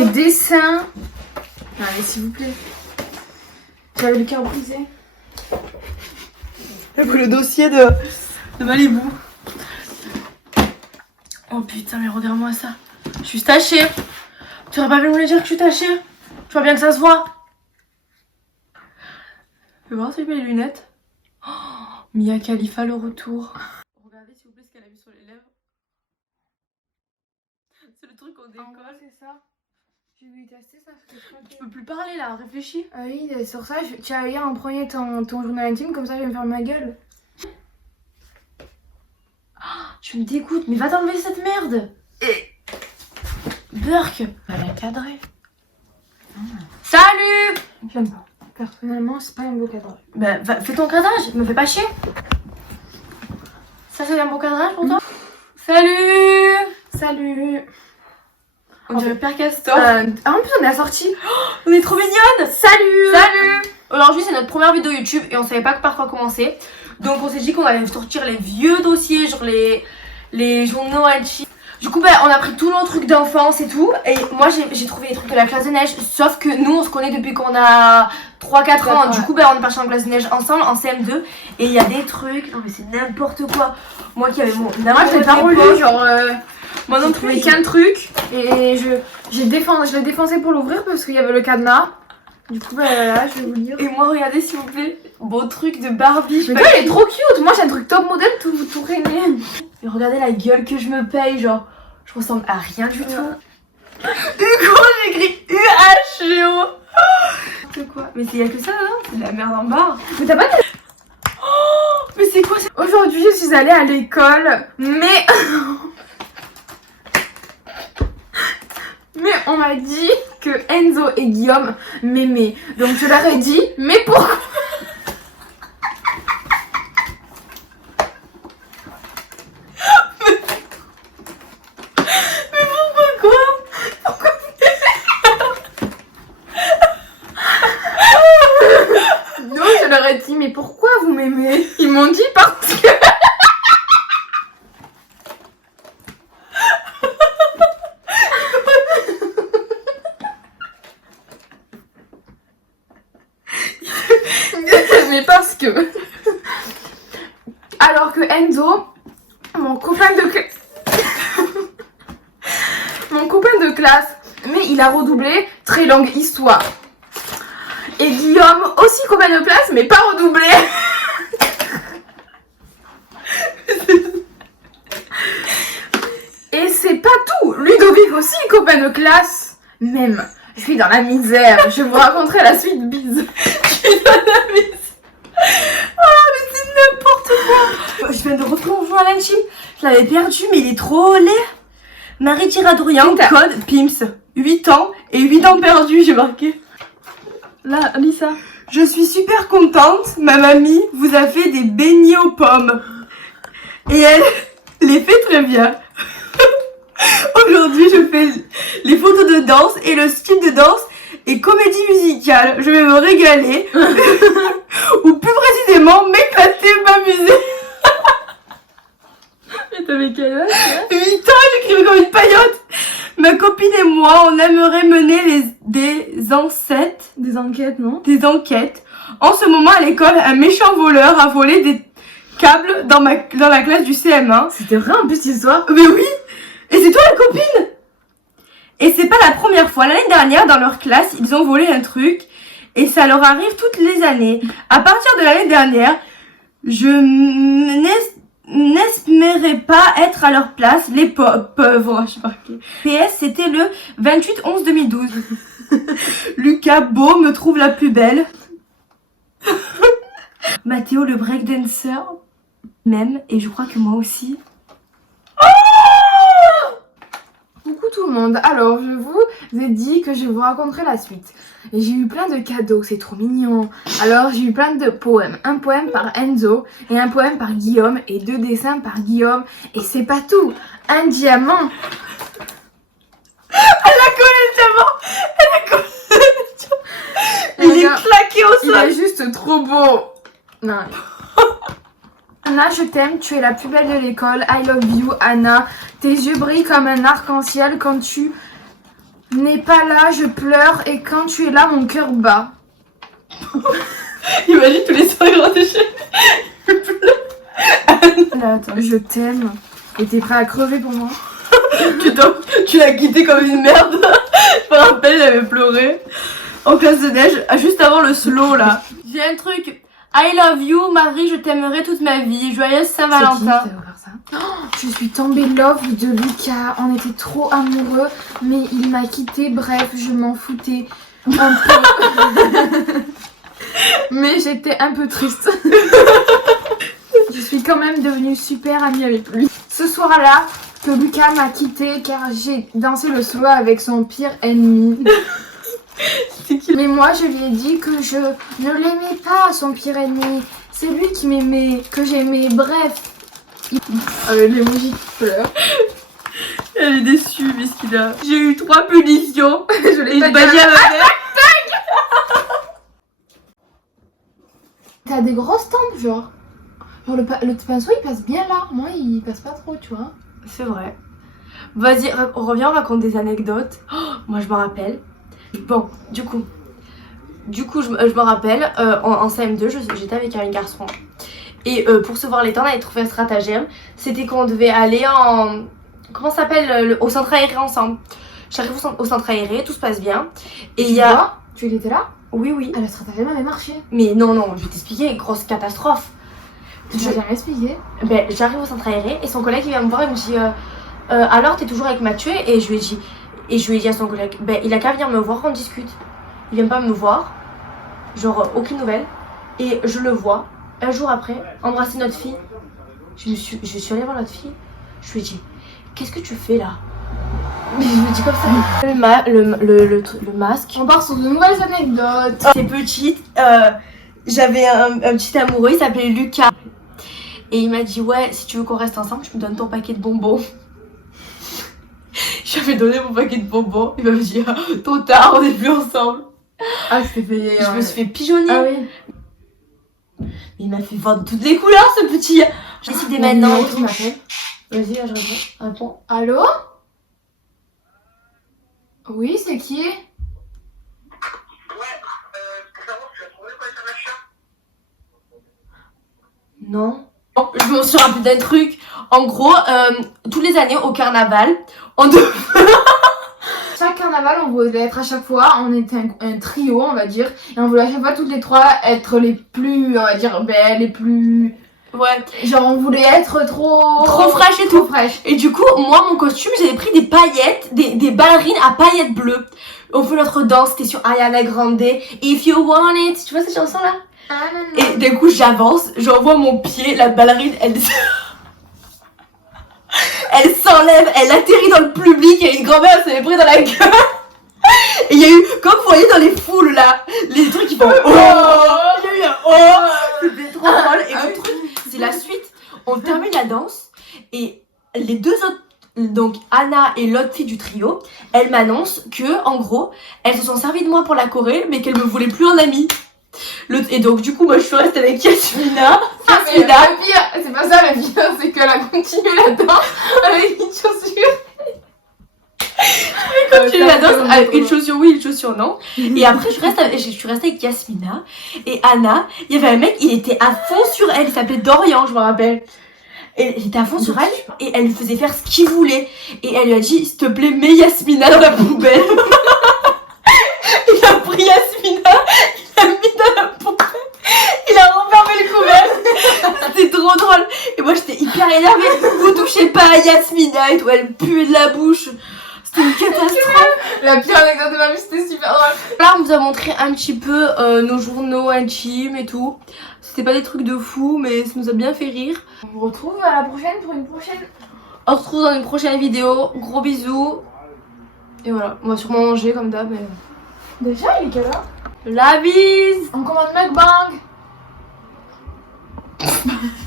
Des dessins. Allez, s'il vous plaît. J'avais le cœur brisé. J'ai pris le dossier de Malibu. Oh putain, mais regarde-moi ça. Je suis tachée. Tu aurais pas pu me le dire que je suis tachée? Tu vois bien que ça se voit. Fais voir si j'ai les lunettes. Oh, Mia Khalifa, le retour. Regardez s'il vous plaît ce qu'elle a mis sur les lèvres. C'est le truc qu'on décolle. C'est ça. Je vais tester ça. Tu peux plus parler là, réfléchis. Ah oui, sur ça, tu vas lire en premier ton journal intime, comme ça je vais me faire ma gueule. Tu me dégoûtes, mais va t'enlever cette merde. Burk. Elle a cadré. Salut. J'aime pas. Personnellement, c'est pas un beau cadrage. Bah, fais ton cadrage, me fais pas chier. Ça, c'est un beau cadrage pour toi? Salut. Salut. On dirait Père Castor. En plus, on est assortis. On est trop mignonnes. Salut. Salut. Aujourd'hui, c'est notre première vidéo YouTube et on savait pas par quoi commencer. Donc, on s'est dit qu'on allait sortir les vieux dossiers, genre les journaux intimes. Du coup, on a pris tous nos trucs d'enfance et tout. Et moi, j'ai trouvé les trucs de la classe de neige. Sauf que nous, on se connaît depuis qu'on a 3-4 ans. Du coup, on est partis en classe de neige ensemble, en CM2. Et il y a des trucs. Non, mais c'est n'importe quoi. Moi qui avais mon. Moi, je l'ai pas relu. Genre, moi non j'ai plus. trouvé qu'un truc. Et je l'ai défoncé pour l'ouvrir parce qu'il y avait le cadenas. Du coup, là, je vais vous lire. Et moi, regardez, s'il vous plaît. Beau truc de Barbie. Mais toi, il est trop cute. Moi, j'ai un truc top modèle tout rainé. Et regardez la gueule que je me paye, genre, je ressemble à rien du tout. Hugo, j'ai écrit UHGO. C'est quoi? Mais il y a que ça, non? C'est de la merde en barre. Mais t'as pas de... Oh, mais c'est quoi ça? Aujourd'hui, je suis allée à l'école, mais... mais on m'a dit que Enzo et Guillaume m'aimaient. Donc je leur ai dit, mais pourquoi? Mais pourquoi vous m'aimez? Ils m'ont dit parce que... mais parce que... Alors que Enzo, mon copain de classe, mais il a redoublé, très longue histoire. Et Guillaume, aussi copain de classe, mais pas redoublé. Et c'est pas tout. Ludovic aussi copain de classe. Même, je suis dans la misère. Je vous raconterai la suite, bise. Je suis dans la mise. Oh, mais c'est n'importe quoi. Je viens de retrouver mon journal intime. Je l'avais perdu, mais il est trop laid. Marie Tiradorian, code PIMS. 8 ans et 8 ans perdus, j'ai marqué. Là, lis ça. Je suis super contente, ma mamie vous a fait des beignets aux pommes. Et elle les fait très bien. Aujourd'hui, je fais les photos de danse et le style de danse est comédie musicale. Je vais me régaler. Ou plus précisément, m'éclater, m'amuser. Et t'avais quel âge? 8 ans, j'écrivais comme une paillote. Ma copine et moi, on aimerait mener des enquêtes. Des enquêtes, non? Des enquêtes. En ce moment, à l'école, un méchant voleur a volé des câbles dans la classe du CM1. C'était vrai en plus cette histoire? Mais oui. Et c'est toi la copine? Et c'est pas la première fois. L'année dernière, dans leur classe, ils ont volé un truc. Et ça leur arrive toutes les années. À partir de l'année dernière, je n'espérais pas être à leur place, les pauvres. Je sais pas. PS, c'était le 28/11/2012. Lucas Beau me trouve la plus belle. Mathéo le breakdancer même, et je crois que moi aussi. Coucou tout le monde, alors je vous ai dit que je vous raconterai la suite. Et j'ai eu plein de cadeaux, c'est trop mignon. Alors j'ai eu plein de poèmes. Un poème par Enzo et un poème par Guillaume et 2 dessins par Guillaume. Et c'est pas tout, un diamant. Elle a collé le diamant. Elle a collé le diamant. Il est claqué au sol. Il est juste trop beau. Non. Anna, je t'aime, tu es la plus belle de l'école. I love you, Anna. Tes yeux brillent comme un arc-en-ciel quand tu n'es pas là, je pleure et quand tu es là, mon cœur bat. Imagine tous les soirs il rentre chez Là, attends, je t'aime. Et t'es prêt à crever pour moi? Tu l'as quitté comme une merde. Je me rappelle, il avait pleuré en classe de neige, juste avant le slow là. J'ai un truc. I love you, Marie, je t'aimerai toute ma vie. Joyeuse Saint-Valentin. Je suis tombée love de Lucas. On était trop amoureux, mais il m'a quitté. Bref, je m'en foutais un peu. Mais j'étais un peu triste. Je suis quand même devenue super amie avec lui. Ce soir-là, que Lucas m'a quitté car j'ai dansé le solo avec son pire ennemi. Mais moi, je lui ai dit que je ne l'aimais pas, son pire ennemi. C'est lui qui m'aimait, que j'aimais. Bref. L'emoji qui pleure. Elle est déçue, Miskina. J'ai eu 3 punitions. Je l'ai pas dit à ma mère. T'as des grosses tempes, genre. Genre le pinceau, il passe bien là. Moi, il passe pas trop, tu vois. C'est vrai. Vas-y, on revient, on raconte des anecdotes. Oh, moi, je me rappelle. Bon, du coup, je me rappelle, en CM2, j'étais avec un garçon. Et pour se voir les temps, on avait trouvé un stratagème. C'était qu'on devait aller en... Comment ça s'appelle, au centre aéré ensemble. J'arrive au centre aéré, tout se passe bien. Et il y a... Tu étais là? Oui, oui. Ah, le stratagème avait marché. Mais non, je vais t'expliquer, grosse catastrophe. Tu vas bien m'expliquer. Ben, j'arrive au centre aéré et son collègue il vient me voir et me dit alors t'es toujours avec Mathieu? Et je lui ai dit à son collègue, ben il a qu'à venir me voir qu'on discute. Il vient pas me voir, genre aucune nouvelle. Et je le vois, un jour après, embrasser notre fille. Je suis allée voir notre fille, je lui ai dit, qu'est-ce que tu fais là? Mais je lui dis comme ça. Le masque. On part sur de nouvelles anecdotes. C'est petite, j'avais un petit amoureux, il s'appelait Lucas. Et il m'a dit, ouais, si tu veux qu'on reste ensemble, tu me donnes ton paquet de bonbons. J'avais donné mon paquet de bonbons. Il m'a dit, trop tard, on n'est plus ensemble. Ah, c'était... Je me suis fait pigeonner. Ah oui. Mais il m'a fait vendre toutes les couleurs, ce petit. J'ai décidé maintenant. Tu m'appelles. Vas-y, là, je réponds. Réponds. Allô? Oui, c'est qui? Non. Je me suis rappelé d'un truc. En gros, tous les années au carnaval, on devait... Chaque carnaval, on voulait être à chaque fois, on était un trio, on va dire, et on voulait à chaque fois toutes les trois être les plus, on va dire, les plus... Ouais. Genre, on voulait être trop fraîche et trop tout. fraîche. Et du coup, moi, mon costume, j'avais pris des paillettes, des ballerines à paillettes bleues. On fait notre danse, c'était sur Ariana Grande. If you want it. Tu vois cette chanson-là? Et d'un coup, j'avance, j'envoie mon pied, la ballerine, elle s'enlève, elle atterrit dans le public, il y a une grand-mère, elle s'est pris dans la gueule. Et il y a eu, comme vous voyez dans les foules là, les trucs qui font oh. Il y a eu un oh. C'était trop drôle. Et le truc, c'est la suite. On termine la danse et les deux autres, donc Anna et l'autre fille du trio, elles m'annoncent que, en gros, elles se sont servies de moi pour la Corée, mais qu'elles me voulaient plus en amie. Et donc du coup moi je suis restée avec Yasmina. Ah mais le pire, c'est pas ça le pire, c'est qu'elle a continué la danse avec une chaussure. Elle continue la danse avec une chaussure oui, une chaussure non. Et après je suis restée avec Yasmina et Anna. Il y avait un mec, il était à fond sur elle, il s'appelait Dorian, je me rappelle. Et il était à fond sur elle et elle lui faisait faire ce qu'il voulait. Et elle lui a dit s'il te plaît mets Yasmina dans la poubelle. Il a pris Yasmina, il l'a mis dans la poubelle, il a renfermé le couvert. C'était trop drôle. Et moi j'étais hyper énervée. Vous touchez pas à Yasmina et tout, elle puait de la bouche. C'était une catastrophe. La pire anecdote de ma vie, c'était super drôle. Là on vous a montré un petit peu nos journaux intimes et tout. C'était pas des trucs de fou mais ça nous a bien fait rire. On vous retrouve à la prochaine pour une prochaine. On se retrouve dans une prochaine vidéo. Gros bisous. Et voilà, on va sûrement manger comme d'hab. Mais... Déjà, il est quelle heure? La bise. On commande mukbang.